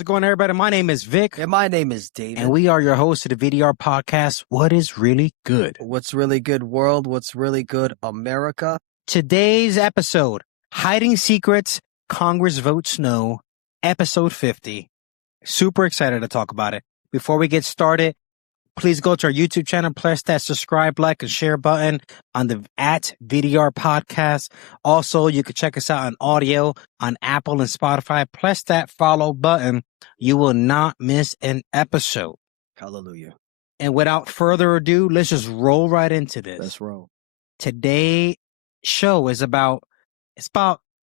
How's it going, everybody? My name is Vic. And my name is David. And we are your hosts of the V.D.R. podcast. What is really good? What's really good, world? What's really good, America? Today's episode, Hiding Secrets, Congress Votes No, episode 50. Super excited to talk about it. Before we get started, please go to our YouTube channel, press that subscribe, like, and share button on the @V.D.R. podcast. Also, you can check us out on audio on Apple and Spotify. Press that follow button. You will not miss an episode. Hallelujah. And without further ado, let's just roll right into this. Let's roll. Today's show is about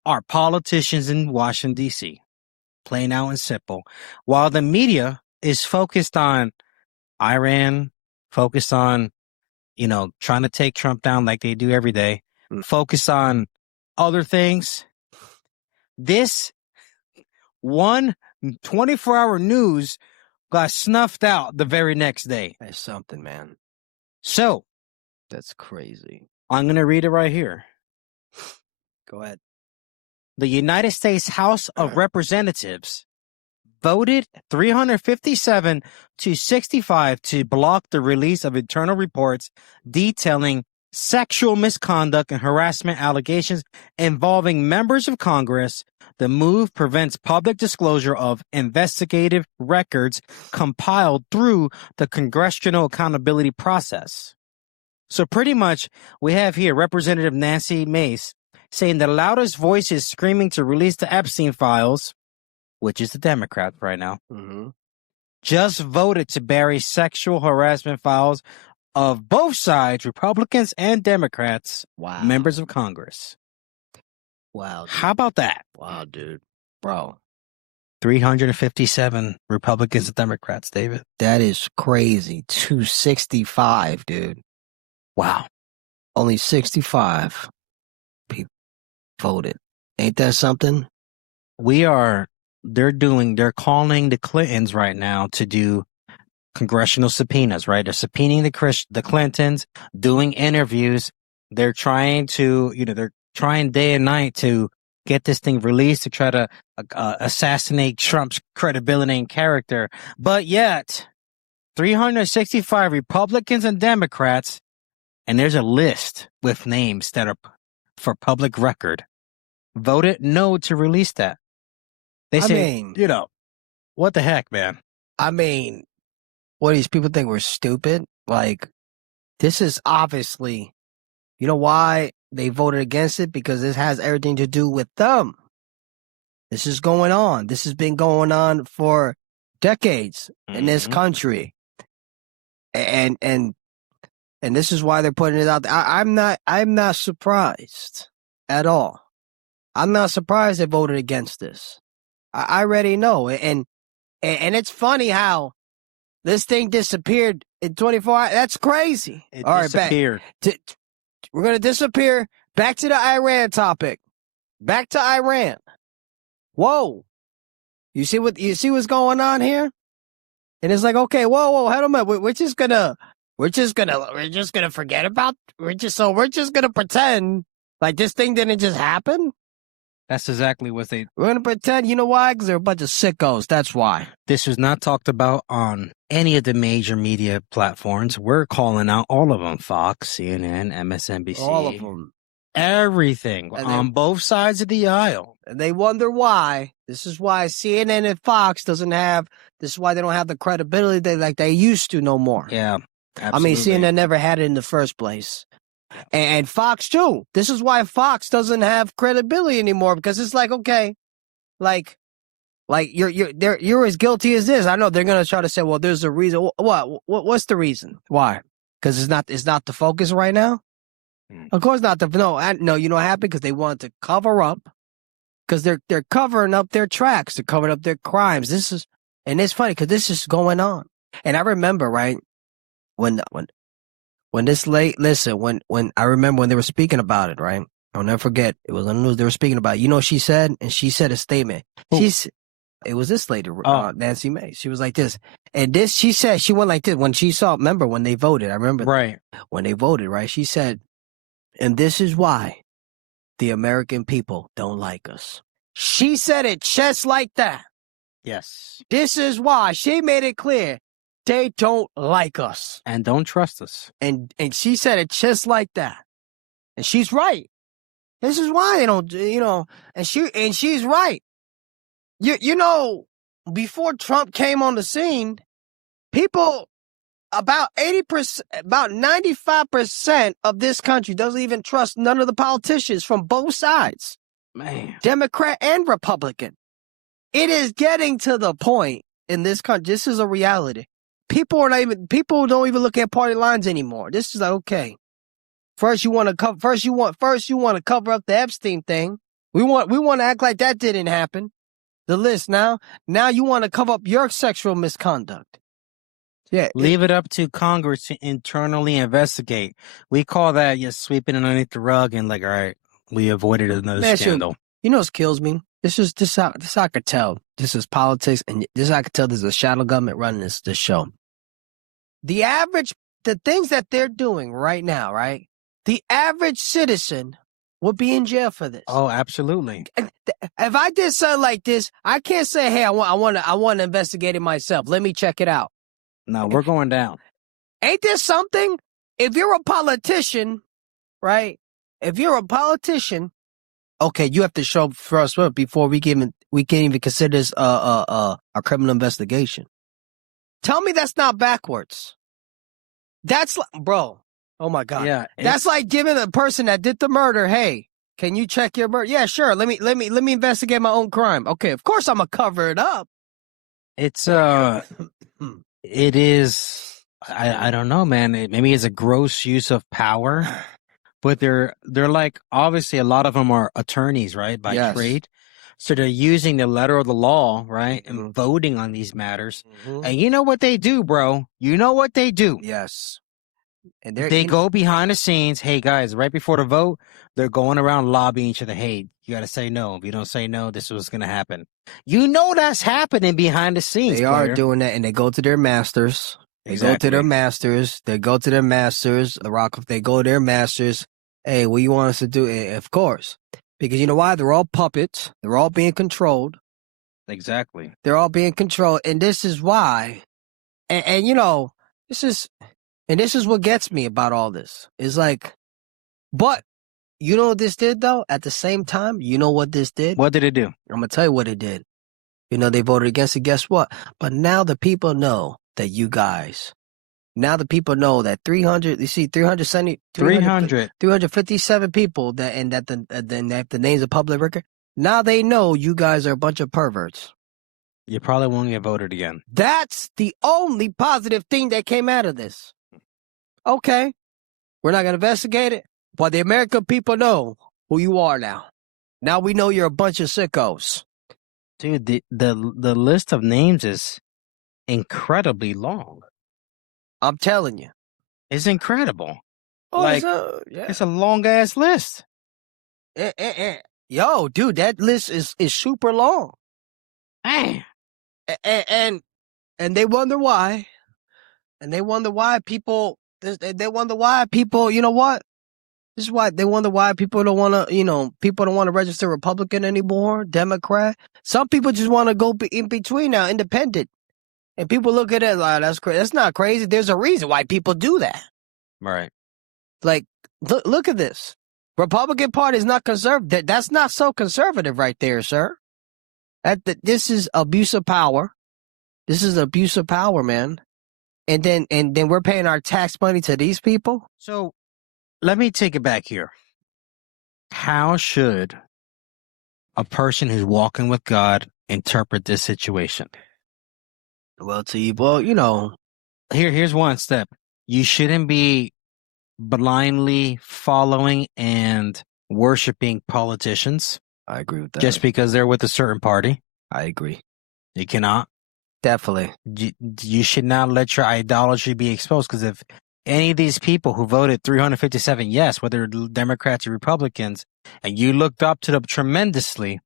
our politicians in Washington, D.C. Plain out and simple. While the media is focused on Iran, focused on, trying to take Trump down like they do every day, focus on other things. This one 24-hour news got snuffed out the very next day. That's something, man. So, that's crazy. I'm going to read it right here. Go ahead. The United States House of Representatives voted 357 to 65 to block the release of internal reports detailing sexual misconduct and harassment allegations involving members of Congress. The move prevents public disclosure of investigative records compiled through the Congressional Accountability Process. So pretty much we have here Representative Nancy Mace saying the loudest voice is screaming to release the Epstein files, which is the Democrats right now, just voted to bury sexual harassment files of both sides, Republicans and Democrats, members of Congress. Wow. Dude. How about that? Wow, dude. Bro. 357 Republicans and Democrats, David. That is crazy. 265, dude. Wow. Only 65 people voted. Ain't that something? They're calling the Clintons right now to do congressional subpoenas, right? They're subpoenaing the Clintons, doing interviews. They're trying to, they're trying day and night to get this thing released to try to assassinate Trump's credibility and character. But yet, 365 Republicans and Democrats, and there's a list with names that are for public record, voted no to release that. They say, what the heck, man? I mean, what these people think we're stupid? Like, this is obviously, you know why they voted against it? Because this has everything to do with them. This is going on. This has been going on for decades in this country. And this is why they're putting it out there. I'm not surprised at all. I'm not surprised they voted against this. I already know. And it's funny how this thing disappeared in 24 hours. That's crazy. It disappeared. We're going to disappear. Back to the Iran topic. Back to Iran. Whoa. You see what's going on here? And it's like, okay, whoa, hold on. We're just gonna forget about, we're just gonna pretend like this thing didn't just happen. That's exactly what we're going to pretend. You know why? Because they're a bunch of sickos. That's why. This was not talked about on any of the major media platforms. We're calling out all of them. Fox, CNN, MSNBC. All of them. Everything on both sides of the aisle. And they wonder why. This is why CNN and Fox this is why they don't have the credibility they used to no more. Yeah, absolutely. I mean, CNN never had it in the first place. And Fox too. This is why Fox doesn't have credibility anymore, because it's like, okay, like you're as guilty as this. I know they're gonna try to say, well, there's a reason. What's the reason? Why? Because it's not the focus right now. Of course not. No. You know what happened? Because they wanted to cover up. Because they're covering up their tracks. They're covering up their crimes. And it's funny because this is going on. And I remember, right, when I remember when they were speaking about it, right? I'll never forget. It was on the news. They were speaking about it. You know what she said? And she said a statement. It was this lady, Nancy May. She was like this. And she said, she went like this. When she saw, remember when they voted, I remember. Right. When they voted, right? She said, and this is why the American people don't like us. She said it just like that. Yes. This is why she made it clear they don't like us. And don't trust us. And she said it just like that. And she's right. This is why they don't, and she's right. You know, before Trump came on the scene, people, about 80%, about 95% of this country doesn't even trust none of the politicians from both sides. Man. Democrat and Republican. It is getting to the point in this country. This is a reality. People don't even look at party lines anymore. This is like, okay. First you want to cover up the Epstein thing. We want to act like that didn't happen. The list now you want to cover up your sexual misconduct. Yeah. Leave it up to Congress to internally investigate. We call that just sweeping it underneath the rug and like, all right, we avoided another scandal. You know what kills me? This I could tell. This is politics, and this I could tell there's a shadow government running this show. The things that they're doing right now, right? The average citizen would be in jail for this. Oh, absolutely. If I did something like this, I can't say, hey, I want to investigate it myself. Let me check it out. No, we're going down. Ain't there something? If you're a politician, right? If you're a politician, okay, you have to show first before we can even consider this a criminal investigation. Tell me that's not backwards. That's like, bro. Oh my God. Yeah, that's like giving a person that did the murder, hey, can you check your murder? Yeah, sure. Let me investigate my own crime. Okay, of course I'm gonna cover it up. It's it is. I don't know, man. Maybe it's a gross use of power, but they're like, obviously a lot of them are attorneys, right, by trade. So they're using the letter of the law, right, and voting on these matters. And you know what they do, bro? You know what they do? Yes. And they go behind the scenes. Hey, guys, right before the vote, they're going around lobbying each other. Hey, you got to say no. If you don't say no, this is what's going to happen. You know that's happening behind the scenes. They are doing that, and they go to their masters. They go to their masters. They go to their masters. They go to their masters. Hey, what you want us to do? And of course. Because you know why? They're all puppets. They're all being controlled. Exactly. They're all being controlled. And this is why. And you know, this is what gets me about all this. It's like, but you know what this did, though? At the same time, you know what this did? What did it do? I'm going to tell you what it did. You know, they voted against it. Guess what? But now the people know that you guys, now the people know that 357 people that the names of public record. Now they know you guys are a bunch of perverts. You probably won't get voted again. That's the only positive thing that came out of this. Okay, we're not going to investigate it, but the American people know who you are now. Now we know you're a bunch of sickos. Dude, the list of names is incredibly long. I'm telling you. It's incredible. Oh, like, it's a long-ass list. Yo, dude, that list is super long. Man. And they wonder why. And they wonder why people, you know what? This is why they wonder why people don't want to, people don't want to register Republican anymore, Democrat. Some people just want to go in between now, independent. And people look at it like, that's crazy. That's not crazy. There's a reason why people do that. Right. Like, look at this. Republican Party is not conservative. That's not so conservative right there, sir. This is abuse of power. This is abuse of power, man. And then we're paying our tax money to these people. So let me take it back here. How should a person who's walking with God interpret this situation? Well, you know. Here's one step. You shouldn't be blindly following and worshiping politicians. I agree with that. Just because they're with a certain party. I agree. You cannot. Definitely. You should not let your idolatry be exposed, because if any of these people who voted 357 yes, whether Democrats or Republicans, and you looked up to them tremendously,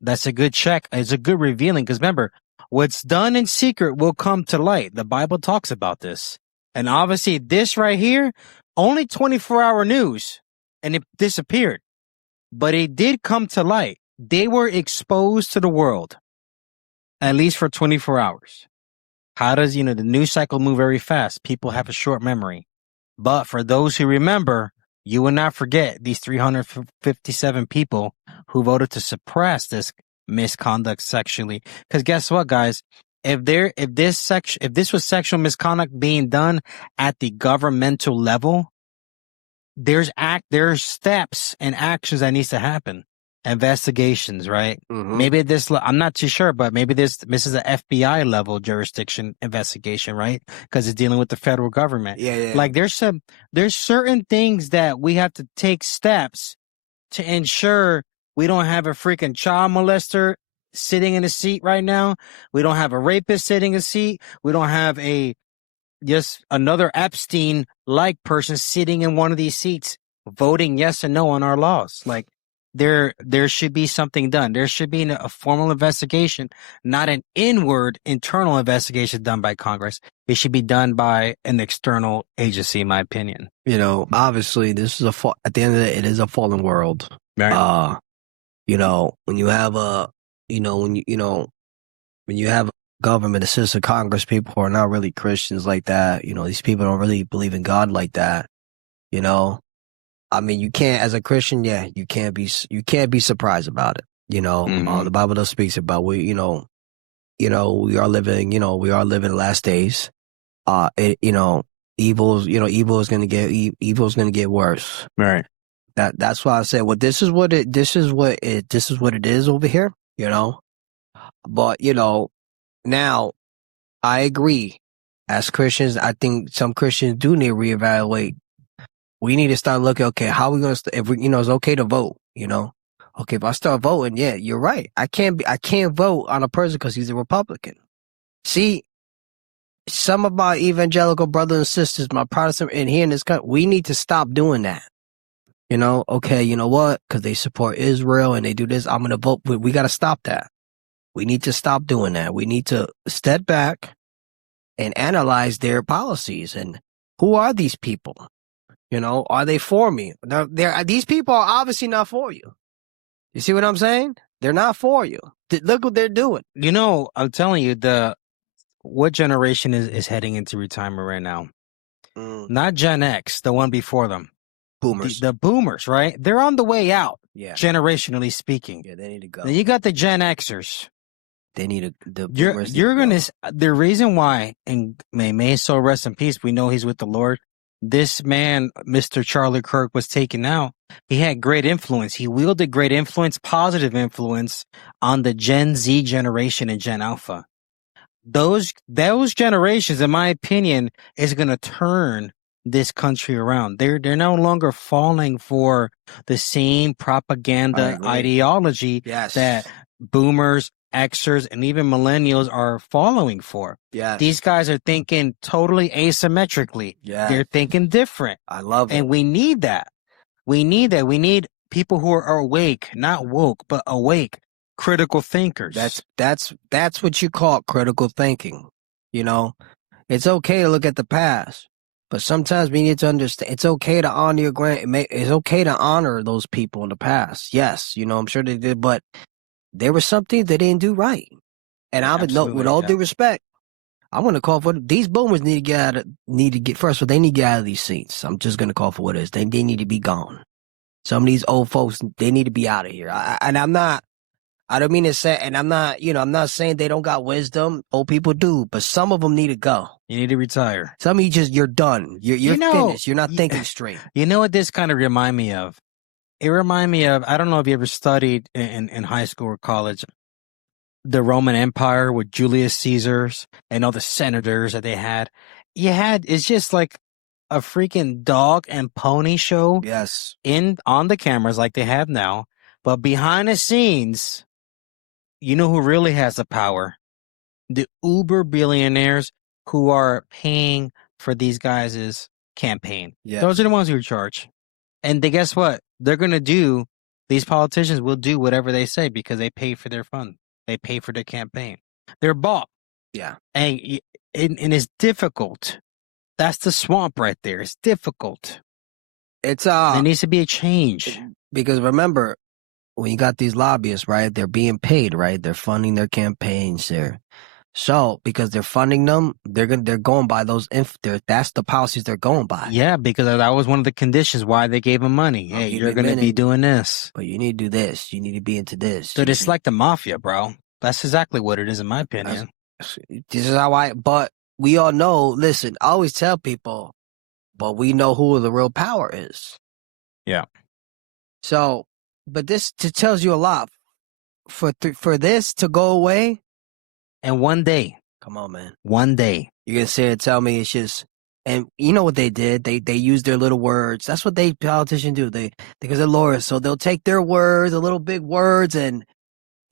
that's a good check. It's a good revealing, because remember, what's done in secret will come to light. The Bible talks about this. And obviously this right here, only 24-hour news, and it disappeared. But it did come to light. They were exposed to the world. at least for 24 hours. How does, the news cycle move very fast? People have a short memory. But for those who remember, you will not forget these 357 people who voted to suppress this misconduct sexually. Because guess what, guys? If this was sexual misconduct being done at the governmental level, there's steps and actions that needs to happen. Investigations, right? Mhm. Maybe I'm not too sure, but maybe this is an FBI level jurisdiction investigation, right? Because it's dealing with the federal government. Yeah. Like there's certain things that we have to take steps to ensure we don't have a freaking child molester sitting in a seat right now. We don't have a rapist sitting in a seat. We don't have just another Epstein-like person sitting in one of these seats voting yes and no on our laws. Like there should be something done. There should be a formal investigation, not an internal investigation done by Congress. It should be done by an external agency, in my opinion. Obviously, this is at the end of the day, it is a fallen world. Right. When you have when you have a government, a system, Congress, people who are not really Christians like that, these people don't really believe in God like that. I mean, you can't, as a Christian, you can't be surprised about it. The Bible does speaks about we are living the last days. Evil is going to get worse. Right. That's why I said, well, this is what it is over here. But now I agree. As Christians, I think some Christians do need to reevaluate. We need to start looking, okay, how are we going to, if we, it's okay to vote, okay, if I start voting, yeah, you're right. I can't vote on a person because he's a Republican. See, some of my evangelical brothers and sisters, my Protestant in here in this country, we need to stop doing that. Okay, you know what? Because they support Israel and they do this, I'm going to vote. We got to stop that. We need to stop doing that. We need to step back and analyze their policies. And who are these people? Are they for me? Now, these people are obviously not for you. You see what I'm saying? They're not for you. Look what they're doing. I'm telling you, what generation is heading into retirement right now? Not Gen X, the one before them. Boomers. The boomers, right? They're on the way out, yeah. Generationally speaking. Yeah, they need to go. Then you got the Gen Xers. They need the boomers. The reason why, and may his soul rest in peace, we know he's with the Lord. This man, Mr. Charlie Kirk, was taken out. He had great influence. He wielded great influence, positive influence on the Gen Z generation and Gen Alpha. Those generations, in my opinion, is going to turn this country around. They're no longer falling for the same propaganda ideology that boomers, Xers, and even millennials are following for. Yes. These guys are thinking totally asymmetrically. Yeah. They're thinking different. I love it. And we need that. We need people who are awake, not woke, but awake, critical thinkers. That's what you call critical thinking. It's okay to look at the past, but sometimes we need to understand it's okay to honor your it's okay to honor those people in the past. Yes, I'm sure they did, but there was something they didn't do right. And I would note, with all due respect, I'm going to call for these boomers need to get first of all, they need to get out of these seats. I'm just going to call for what it is. They need to be gone. Some of these old folks, they need to be out of here. I don't mean to say, and I'm not saying they don't got wisdom. Old people do, but some of them need to go. You need to retire. Some of you're done. You're finished. You're not thinking straight. You know what this kind of remind me of? It remind me of, I don't know if you ever studied in high school or college, the Roman Empire with Julius Caesars and all the senators that they had. It's just like a freaking dog and pony show. Yes. On the cameras like they have now. But behind the scenes, you know who really has the power? The uber billionaires who are paying for these guys' campaign. Yes. Those are the ones who are charged. And guess what? These politicians will do whatever they say because they pay for their fund. They pay for their campaign. They're bought. Yeah. And it's difficult. That's the swamp right there. It's difficult. There needs to be a change. Because remember, when you got these lobbyists, right? They're being paid, right? They're funding their campaigns there. So because they're funding them, they're going by those. That's the policies they're going by. Yeah, because that was one of the conditions why they gave them money. Hey, you're going to be doing this, but you need to do this. You need to be into this. So it's like the mafia, bro. That's exactly what it is, in my opinion. This is how but we all know. Listen, I always tell people, but we know who the real power is. Yeah. So, but this tells you a lot. For this to go away, and one day, come on, man, one day you're gonna say and tell me it's just. And you know what they did? They used their little words. That's what politicians do. Because they're lawyers, so they'll take their words, the little big words, and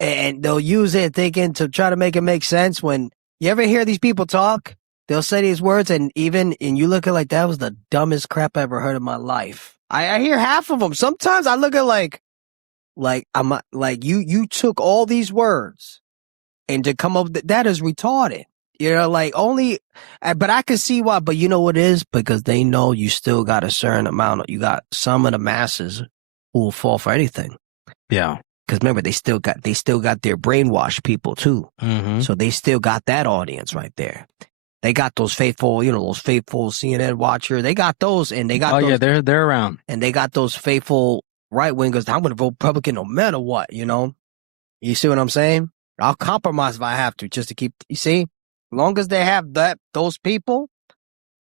they'll use it thinking to try to make it make sense. When you ever hear these people talk, they'll say these words, and you look at like that was the dumbest crap I ever heard in my life. I hear half of them. Sometimes I look at like I'm like you took all these words and to come up that is retarded. You know, like only, but I can see why. But you know what it is? Because they know you still got a certain amount. You got some of the masses who will fall for anything. Yeah. Because remember, they still got their brainwashed people too. Mm-hmm. So they still got that audience right there. They got those faithful, those faithful CNN watchers. They got those, and they got. Oh yeah, they're around. And they got those faithful right wingers. I'm going to vote Republican no matter what. You see what I'm saying? I'll compromise if I have to, just to keep. You see. As long as they have those people,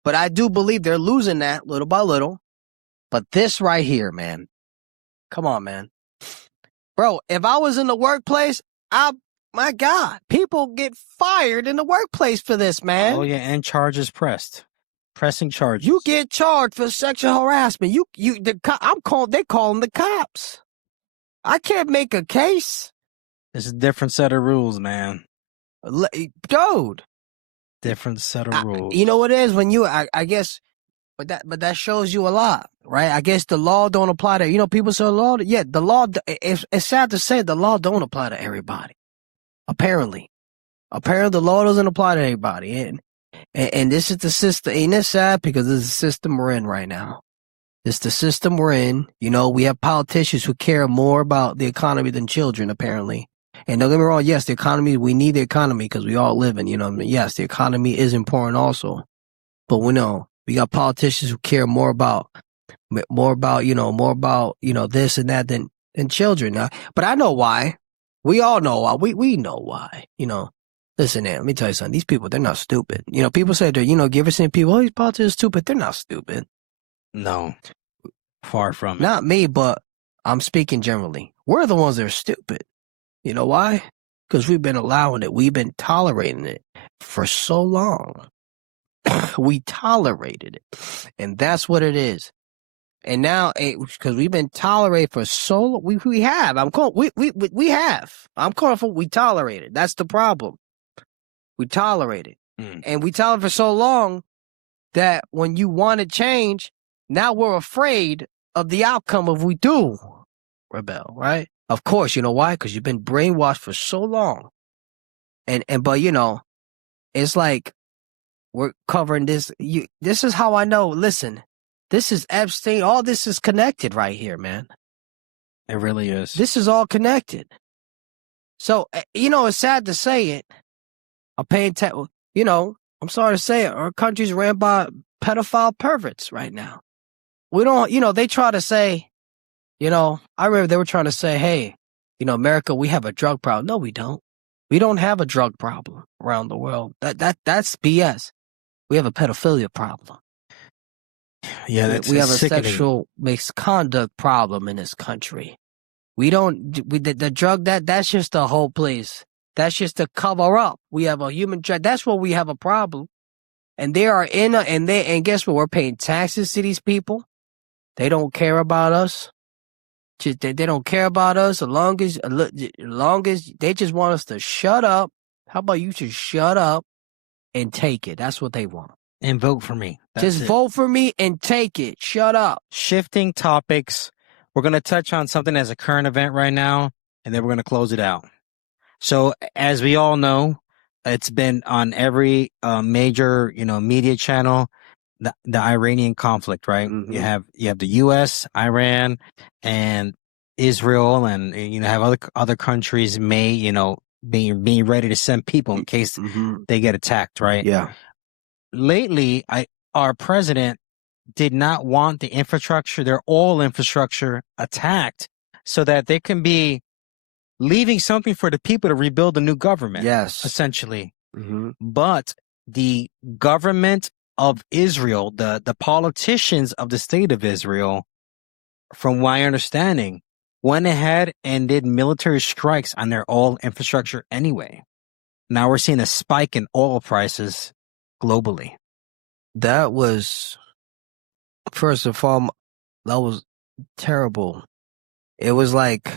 but I do believe they're losing that little by little. But this right here, man, come on, man. Bro, if I was in the workplace, my God, people get fired in the workplace for this, man. Oh, yeah, and charges pressing charges. You get charged for sexual harassment. They call them the cops. I can't make a case. It's a different set of rules, man. Dude. Different set of rules. You know what it is when I guess, but that shows you a lot, right? I guess the law don't apply to, people say law. Yeah, the law, it's sad to say the law don't apply to everybody. Apparently the law doesn't apply to everybody. And this is the system. Ain't it sad? Because this is the system we're in right now. It's the system we're in. We have politicians who care more about the economy than children, apparently. And don't get me wrong, yes, the economy, we need the economy because we all live in, yes, the economy is important also. But we got politicians who care more about this and that than children. But I know why. We all know why. We know why. Listen, man, let me tell you something. These people, they're not stupid. People say that, you ever seen people, these politicians are stupid. They're not stupid. No, far from it. Not me, but I'm speaking generally. We're the ones that are stupid. You know why? Because we've been allowing it. We've been tolerating it for so long. We tolerated it. And that's what it is. And now, because we've been tolerated for so long, we have. We have. I'm calling for we tolerated. That's the problem. We tolerated. And we tolerated for so long that when you want to change, now we're afraid of the outcome if we do rebel, right? Of course, you know why? Because you've been brainwashed for so long. But it's like we're covering this. This is how I know. Listen, this is Epstein. All this is connected right here, man. It really is. This is all connected. So, it's sad to say it. I'm sorry to say it. Our country's ran by pedophile perverts right now. We don't, they try to say, I remember they were trying to say, hey, America, we have a drug problem. No, we don't. We don't have a drug problem around the world. That's BS. We have a pedophilia problem. Yeah, we have a sickening. sexual misconduct problem in this country. The drug, that's just the whole place. That's just a cover up. We have a human drug. That's where we have a problem. And they are and guess what? We're paying taxes to these people. They don't care about us. They don't care about us as long as they just want us to shut up. How about you just shut up and take it? That's what they want. And vote for me. Just vote for me and take it. Shut up. Shifting topics. We're going to touch on something as a current event right now, and then we're going to close it out. So as we all know, it's been on every major, media channel, the Iranian conflict, right? Mm-hmm. You have the U.S., Iran, and Israel and have other countries may being ready to send people in case they get attacked, right? Yeah. Lately, our president did not want the infrastructure, their oil infrastructure, attacked, so that they can be leaving something for the people to rebuild a new government. Yes. Essentially. But the government of Israel, the politicians of the state of Israel, from my understanding, went ahead and did military strikes on their oil infrastructure anyway. Now we're seeing a spike in oil prices globally. That was, first of all, that was terrible. It was like,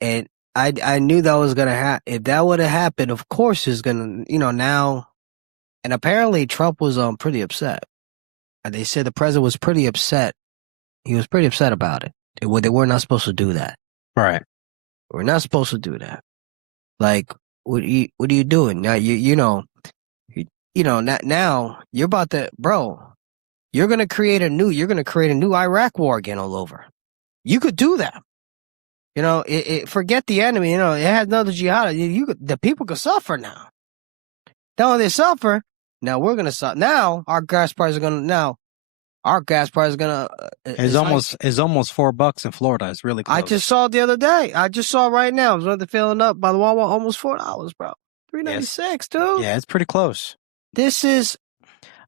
and I knew that was going to happen. If that would have happened, of course it's going to, now, and apparently Trump was pretty upset. And they said the president was pretty upset. He was pretty upset about it. They were not supposed to do that. Right. We're not supposed to do that. Like, what are you doing? Now, now you're about to, bro, you're going to create a new Iraq war again all over. You could do that. Forget the enemy. It has another jihad. The people could suffer now. Now they suffer. Now we're gonna suffer. Now our gas prices are gonna. It's almost $4 in Florida. It's really close. I just saw it the other day. I just saw it right now. I was running filling up by the Wawa, almost $4, bro. $3.96, dude. Yeah, it's pretty close. This is.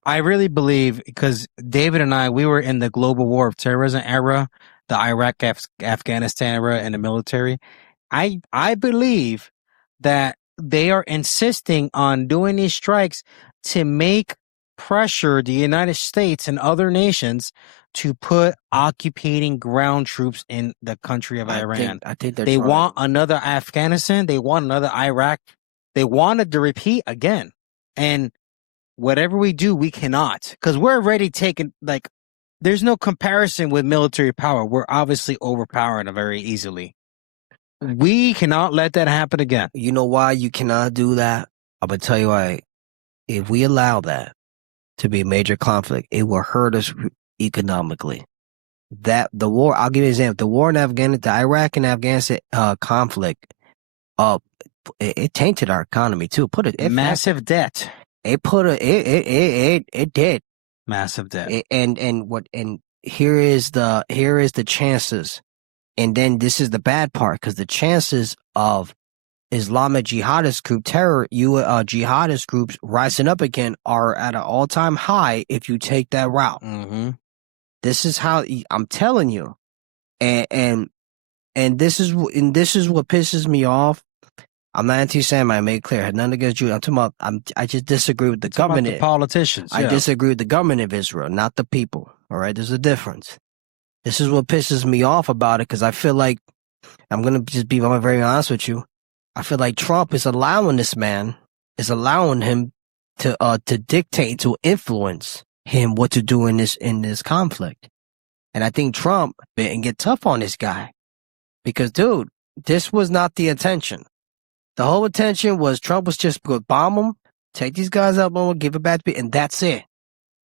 I really believe, because David and I, we were in the global war of terrorism era, the Iraq, Afghanistan era in the military. I believe that they are insisting on doing these strikes to make pressure the United States and other nations to put occupying ground troops in the country of Iran. I think they want another Afghanistan. They want another Iraq. They wanted to repeat again. And whatever we do, we cannot, because we're already taken, there's no comparison with military power. We're obviously overpowering it very easily. We cannot let that happen again. You know why you cannot do that? I'm going to tell you why. If we allow that to be a major conflict, it will hurt us economically. The war, I'll give you an example. The war in Afghanistan, the Iraq and Afghanistan conflict, it tainted our economy too. Massive debt. It did. Massive debt. And here is the chances. And then this is the bad part, because the chances of Islamic jihadist jihadist groups rising up again are at an all-time high if you take that route. This is how I'm telling you, and this is what pisses me off. I'm not anti-Semite. I made it clear. I had nothing against you. I'm talking about. I just disagree with the government. The politicians. I disagree with the government of Israel, not the people. All right, there's a difference. This is what pisses me off about it, because I feel like, I'm gonna just be very honest with you. I feel like Trump is allowing him to dictate, to influence him what to do in this conflict. And I think Trump and get tough on this guy, because dude, this was not the intention. The whole intention was Trump was just going to bomb them, take these guys up, and give it back to people, and that's it.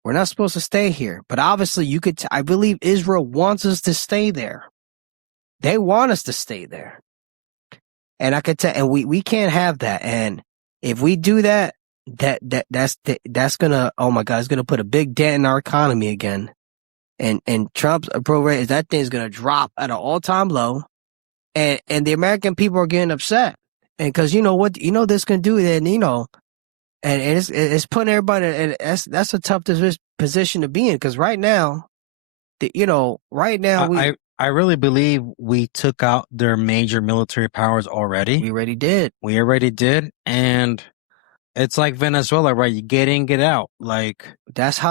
We're not supposed to stay here. But obviously, I believe Israel wants us to stay there. They want us to stay there. And I could tell, and we can't have that. And if we do that, that's gonna, oh my God, it's gonna put a big dent in our economy again. And Trump's approval rate, that thing's gonna drop at an all-time low. And the American people are getting upset. And because you know what, this can do, then and it's putting everybody, and that's a tough position to be in, because right now, I really believe we took out their major military powers already. We already did. And it's like Venezuela, right? You get in, get out. That's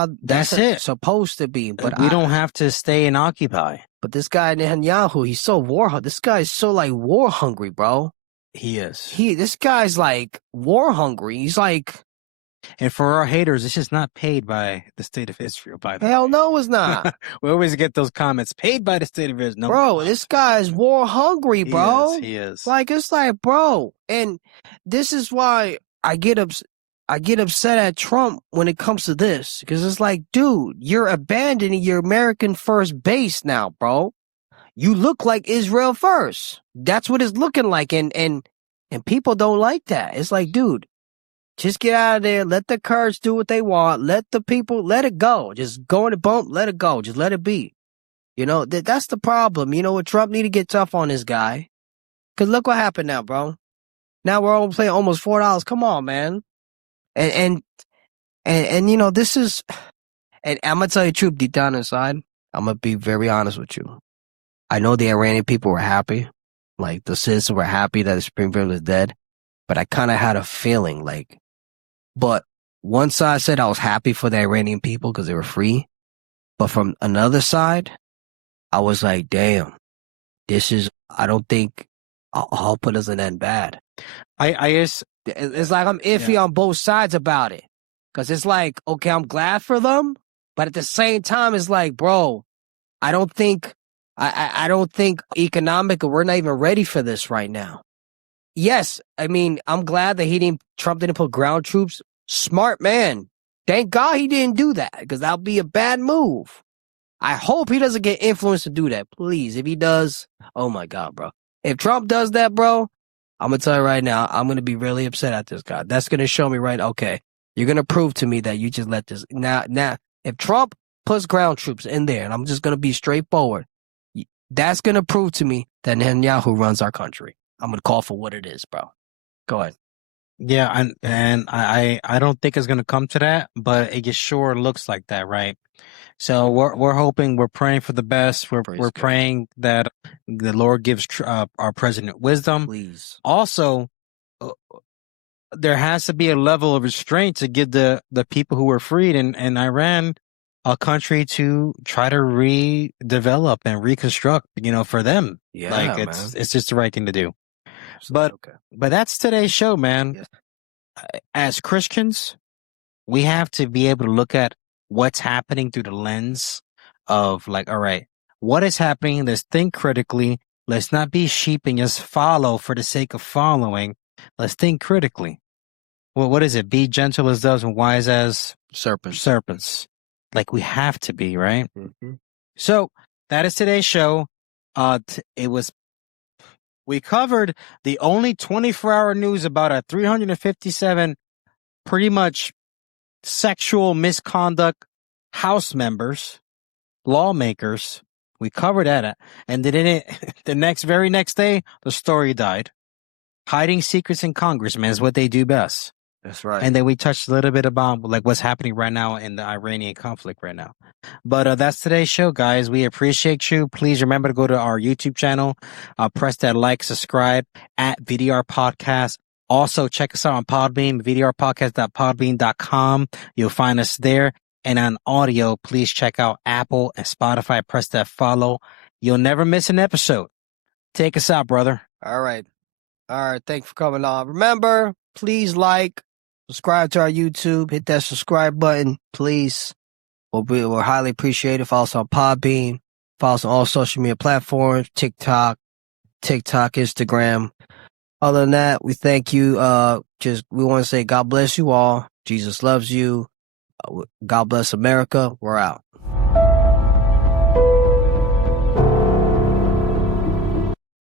it. Supposed to be. But we don't have to stay and occupy. But this guy Netanyahu, he's so this guy is so war hungry, bro. He is. This guy's war hungry. He's and for our haters, this is not paid by the state of Israel, by the way. Hell no, it's not. We always get those comments, paid by the state of Israel. No, bro, this guy is war hungry, bro. He is. It's bro. And this is why I get upset at Trump when it comes to this. Because it's dude, you're abandoning your American first base now, bro. you look like Israel first. That's what it's looking like. And people don't like that. It's like, dude, just get out of there. Let the Kurds do what they want. Let the people, let it go. Just go in the bump, let it go. Just let it be. You know, that's the problem. You know what? Trump need to get tough on this guy. Because look what happened now, bro. Now we're all playing almost $4. Come on, man. And you know, this is, and I'm going to tell you the truth deep down inside. I'm going to be very honest with you. I know the Iranian people were happy. Like, the citizens were happy that the Supreme Court was dead. But I kind of had a feeling, like, but one side said I was happy for the Iranian people because they were free. But from another side, I was like, damn, this is, I don't think I'll put us in end bad. It's like I'm iffy on both sides about it. Because it's like, okay, I'm glad for them. But at the same time, it's like, bro, I don't think economic, we're not even ready for this right now. Yes, I mean, I'm glad that Trump didn't put ground troops. Smart man. Thank God he didn't do that, because that'll be a bad move. I hope he doesn't get influenced to do that. Please, if he does, oh my God, bro. If Trump does that, bro, I'm going to tell you right now, I'm going to be really upset at this guy. That's going to show me okay, you're going to prove to me that you just let this. Now, if Trump puts ground troops in there, and I'm just going to be straightforward, that's going to prove to me that Netanyahu runs our country. I'm going to call for what it is, bro. Go ahead. Yeah, and I don't think it's going to come to that, but it just sure looks like that, right? So we're hoping, we're praying for the best. We're praying that the Lord gives our president wisdom. Please. Also, there has to be a level of restraint to give the people who were freed in Iran a country to try to redevelop and reconstruct, you know, for them. Yeah, like it's just the right thing to do. But that's today's show, man. Yes. As Christians, we have to be able to look at what's happening through the lens of, like, all right, what is happening? Let's think critically. Let's not be sheep and just follow for the sake of following. Let's think critically. Well, what is it? Be gentle as doves and wise as serpents. Like, we have to be, right? Mm-hmm. So that is today's show. We covered the only 24-hour news about a 357 pretty much sexual misconduct House members, lawmakers. We covered that. And then the very next day, the story died. Hiding secrets in Congress, man, is what they do best. That's right. And then we touched a little bit about like what's happening right now in the Iranian conflict right now. But that's today's show, guys. We appreciate you. Please remember to go to our YouTube channel, press that like, subscribe at V.D.R. Podcast. Also, check us out on Podbean, vdrpodcast.podbean.com. You'll find us there. And on audio, please check out Apple and Spotify. Press that follow. You'll never miss an episode. Take us out, brother. All right. Thanks for coming on. Remember, please subscribe to our YouTube. Hit that subscribe button, please. We'll highly appreciate it. Follow us on Podbean. Follow us on all social media platforms, TikTok, Instagram. Other than that, we thank you. We want to say God bless you all. Jesus loves you. God bless America. We're out.